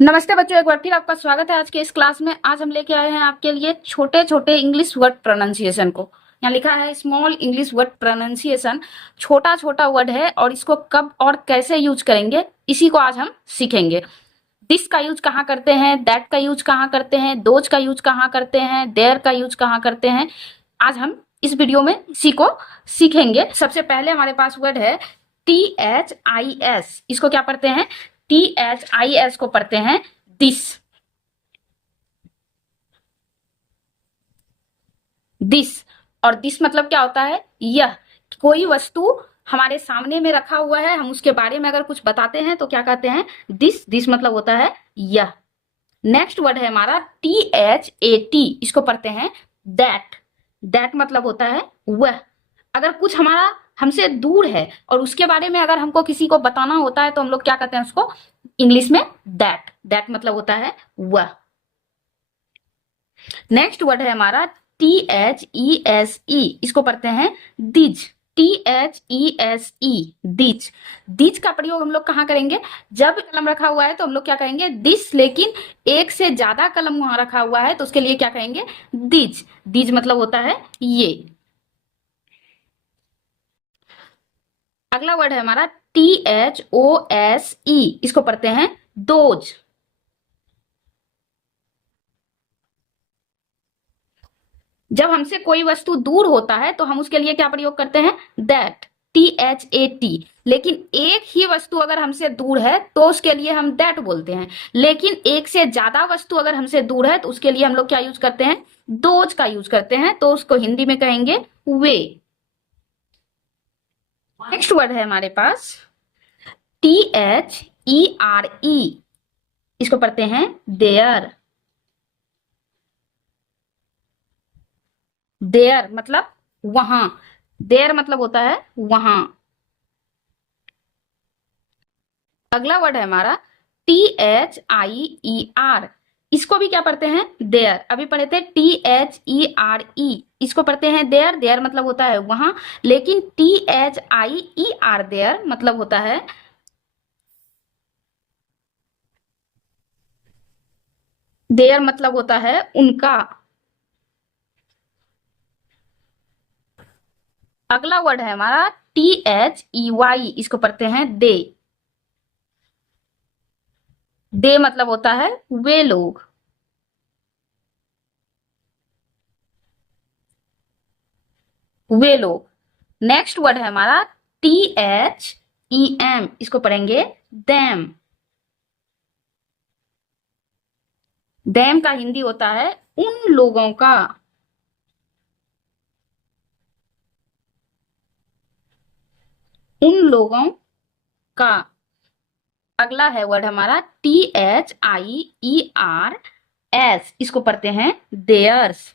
नमस्ते बच्चों, एक बार फिर आपका स्वागत है आज के इस क्लास में। आज हम लेके आए हैं आपके लिए छोटे छोटे इंग्लिश वर्ड प्रोनाउंसिएशन को। यहाँ लिखा है स्मॉल इंग्लिश वर्ड प्रोनाउंसिएशन। छोटा छोटा वर्ड है और इसको कब और कैसे यूज करेंगे इसी को आज हम सीखेंगे। दिस का यूज कहाँ करते हैं, दैट का यूज कहाँ करते हैं, दोज का यूज कहाँ करते हैं, देयर का यूज कहाँ करते हैं, आज हम इस वीडियो में इसी को सीखेंगे। सबसे पहले हमारे पास वर्ड है THIS। इसको क्या पढ़ते हैं? THIS को पढ़ते हैं दिस। दिस और दिस मतलब क्या होता है? यह। कोई वस्तु हमारे सामने में रखा हुआ है, हम उसके बारे में अगर कुछ बताते हैं तो क्या कहते हैं? दिस। दिस मतलब होता है यह। नेक्स्ट वर्ड है हमारा THAT। इसको पढ़ते हैं दैट। दैट मतलब होता है वह। अगर कुछ हमारा हमसे दूर है और उसके बारे में अगर हमको किसी को बताना होता है तो हम लोग क्या कहते हैं उसको? इंग्लिश में दैट। दैट मतलब होता है वह। नेक्स्ट वर्ड है हमारा THESE। इसको पढ़ते हैं दिज। THESE these. दिज का प्रयोग हम लोग कहाँ करेंगे? जब कलम रखा हुआ है तो हम लोग क्या कहेंगे? दिस। लेकिन एक से ज्यादा कलम वहां रखा हुआ है तो उसके लिए क्या कहेंगे? दिज। दिज मतलब होता है ये। अगला वर्ड है हमारा THOSE। इसको पढ़ते हैं दोज। जब हमसे कोई वस्तु दूर होता है तो हम उसके लिए क्या प्रयोग करते हैं? दैट। THAT। लेकिन एक ही वस्तु अगर हमसे दूर है तो उसके लिए हम दैट बोलते हैं। लेकिन एक से ज्यादा वस्तु अगर हमसे दूर है तो उसके लिए हम लोग क्या यूज करते हैं? दोज का यूज करते हैं। तो उसको हिंदी में कहेंगे वे। नेक्स्ट वर्ड है हमारे पास THERE। इसको पढ़ते हैं देयर। देयर मतलब वहां। देयर मतलब होता है वहां। अगला वर्ड है हमारा THIER। इसको भी क्या पढ़ते हैं? देयर। अभी पढ़े थे THERE। इसको पढ़ते हैं देयर। देयर मतलब होता है वहां। लेकिन THIER देयर मतलब होता है देयर मतलब होता है उनका। अगला वर्ड है हमारा THEY। इसको पढ़ते हैं दे। दे मतलब होता है वे लोग। वे लोग। नेक्स्ट वर्ड है हमारा THEM। इसको पढ़ेंगे देम। देम का हिंदी होता है उन लोगों का। उन लोगों का। अगला है वर्ड हमारा THIERS। इसको पढ़ते हैं देयर्स।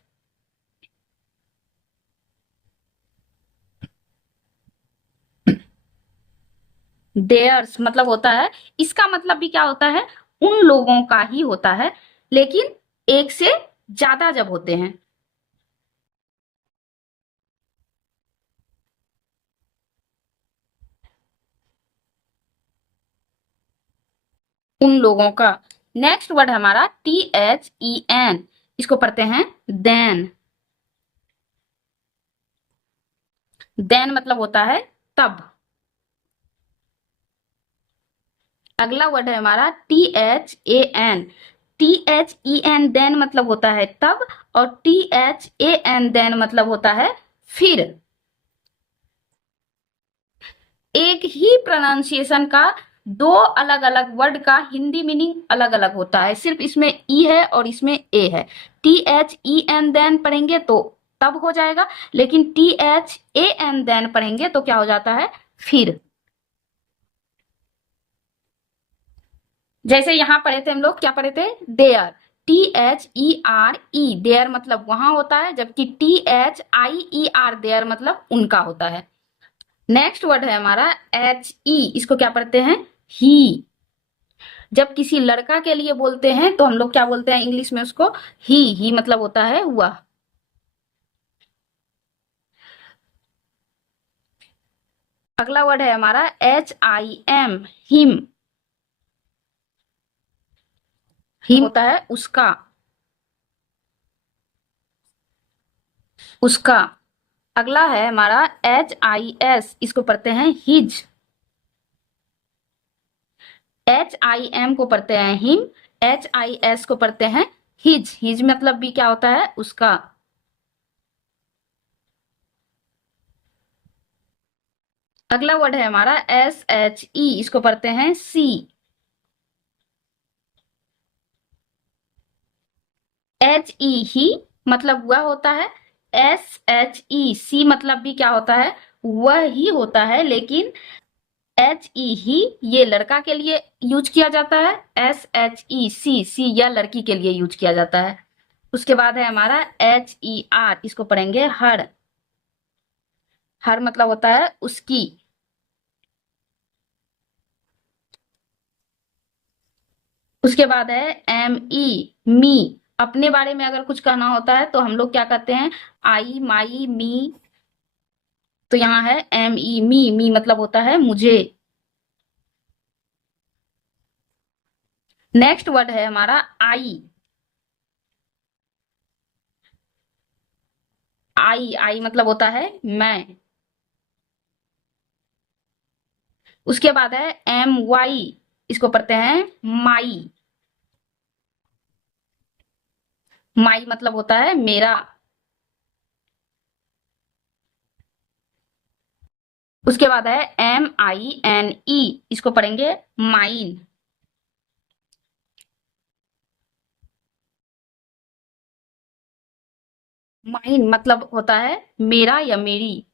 देयर्स मतलब होता है, इसका मतलब भी क्या होता है? उन लोगों का ही होता है। लेकिन एक से ज्यादा जब होते हैं। उन लोगों का। नेक्स्ट वर्ड हमारा THEN। इसको पढ़ते हैं देन। देन मतलब होता है तब। अगला वर्ड है हमारा THAN। THEN देन मतलब होता है तब। और THAN देन मतलब होता है फिर। एक ही प्रोनाउंसिएशन का दो अलग अलग वर्ड का हिंदी मीनिंग अलग अलग होता है। सिर्फ इसमें ई है और इसमें ए है। THEN देन पढ़ेंगे तो तब हो जाएगा। लेकिन THAN देन पढ़ेंगे तो क्या हो जाता है? फिर। जैसे यहां पढ़े थे हम लोग, क्या पढ़े थे? देयर। THERE देयर मतलब वहां होता है। जबकि THIER देयर मतलब उनका होता है। नेक्स्ट वर्ड है हमारा HE। इसको क्या पढ़ते हैं? ही। जब किसी लड़का के लिए बोलते हैं तो हम लोग क्या बोलते हैं इंग्लिश में उसको? ही मतलब होता है वह। अगला वर्ड है हमारा HIM। हिम। ही होता है उसका, उसका। अगला है हमारा HIS, इसको पढ़ते हैं हिज। HIM को पढ़ते हैं हिम, HIS को पढ़ते हैं हिज। हिज मतलब भी क्या होता है, उसका। अगला वर्ड है हमारा SHE, इसको पढ़ते हैं सी। HE ही मतलब वह होता है, SHE सी मतलब भी क्या होता है, वह ही होता है, लेकिन HE ही ये लड़का के लिए यूज किया जाता है, SHE सी या लड़की के लिए यूज किया जाता है। उसके बाद है हमारा HER, इसको पढ़ेंगे हर। हर मतलब होता है उसकी। उसके बाद है ME, मी। अपने बारे में अगर कुछ कहना होता है तो हम लोग क्या कहते हैं, आई, माई, मी। तो यहाँ है ME, मी। मी मतलब होता है मुझे। नेक्स्ट वर्ड है हमारा आई। आई मतलब होता है मैं। उसके बाद है MY, इसको पढ़ते हैं माई। माई मतलब होता है मेरा। उसके बाद है MINE, इसको पढ़ेंगे माइन। माइन मतलब होता है मेरा या मेरी,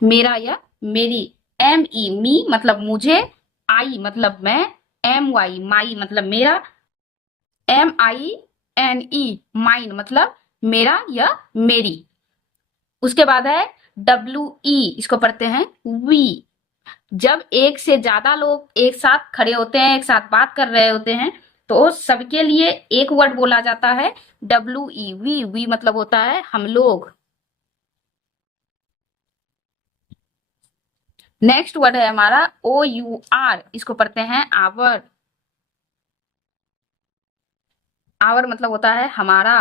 मेरा या मेरी। ME, मी मतलब मुझे। आई मतलब मैं। MY, माई मतलब मेरा। MINE, माइन मतलब मेरा या मेरी। उसके बाद है WE, इसको पढ़ते हैं वी। जब एक से ज्यादा लोग एक साथ खड़े होते हैं, एक साथ बात कर रहे होते हैं, तो सबके लिए एक वर्ड बोला जाता है, WE, वी। वी मतलब होता है हम लोग। नेक्स्ट वर्ड है हमारा OUR, इसको पढ़ते हैं आवर। आवर मतलब होता है हमारा।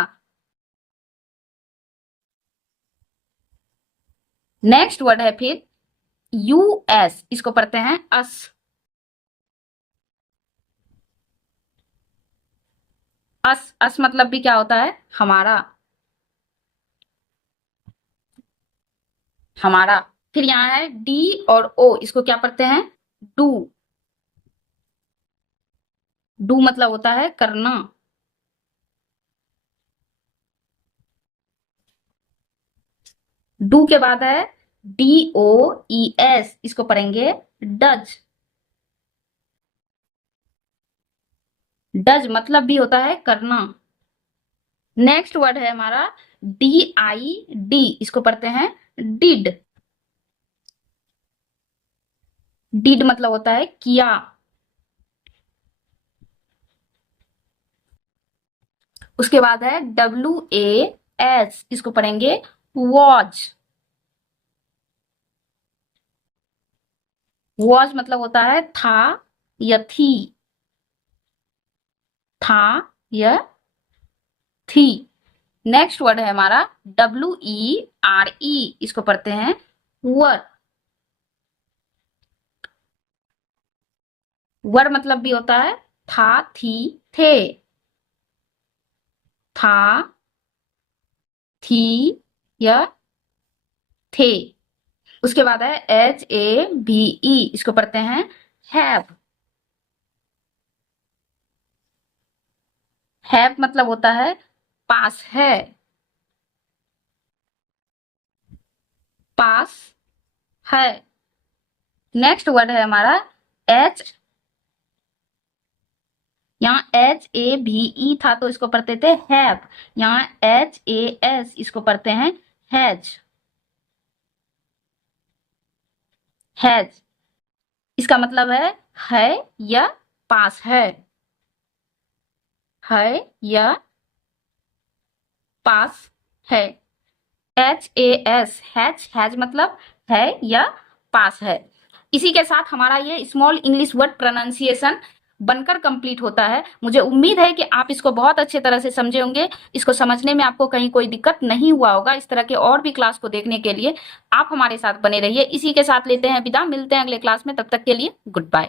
नेक्स्ट वर्ड है फिर US, इसको पढ़ते हैं अस। अस, अस मतलब भी क्या होता है, हमारा, हमारा। फिर यहाँ है D और O, इसको क्या पढ़ते हैं, डू। डू मतलब होता है करना। डू के बाद है DOES, इसको पढ़ेंगे डज। डज मतलब भी होता है करना। नेक्स्ट वर्ड है हमारा DID, इसको पढ़ते हैं डिड। डिड मतलब होता है किया। उसके बाद है WAS, इसको पढ़ेंगे वॉच। वॉच मतलब होता है था या थी, था या थी। नेक्स्ट वर्ड है हमारा WERE, इसको पढ़ते हैं वर। वर मतलब भी होता है था, थी, थे। था, थी या थे। उसके बाद है HAVE, इसको पढ़ते हैं हैव। हैव मतलब होता है पास है, पास है। नेक्स्ट वर्ड है हमारा एच। यहाँ HAVE था तो इसको पढ़ते थे हैव। यहाँ HAS, इसको पढ़ते हैं हैज। हैज इसका मतलब है या पास है या पास है। HAS, हैज, हैज मतलब है या पास है। इसी के साथ हमारा ये स्मॉल इंग्लिश वर्ड प्रोनाउंसिएशन बनकर कंप्लीट होता है। मुझे उम्मीद है कि आप इसको बहुत अच्छे तरह से समझे होंगे। इसको समझने में आपको कहीं कोई दिक्कत नहीं हुआ होगा। इस तरह के और भी क्लास को देखने के लिए आप हमारे साथ बने रहिए। इसी के साथ लेते हैं विदा, मिलते हैं अगले क्लास में, तब तक के लिए गुड बाय।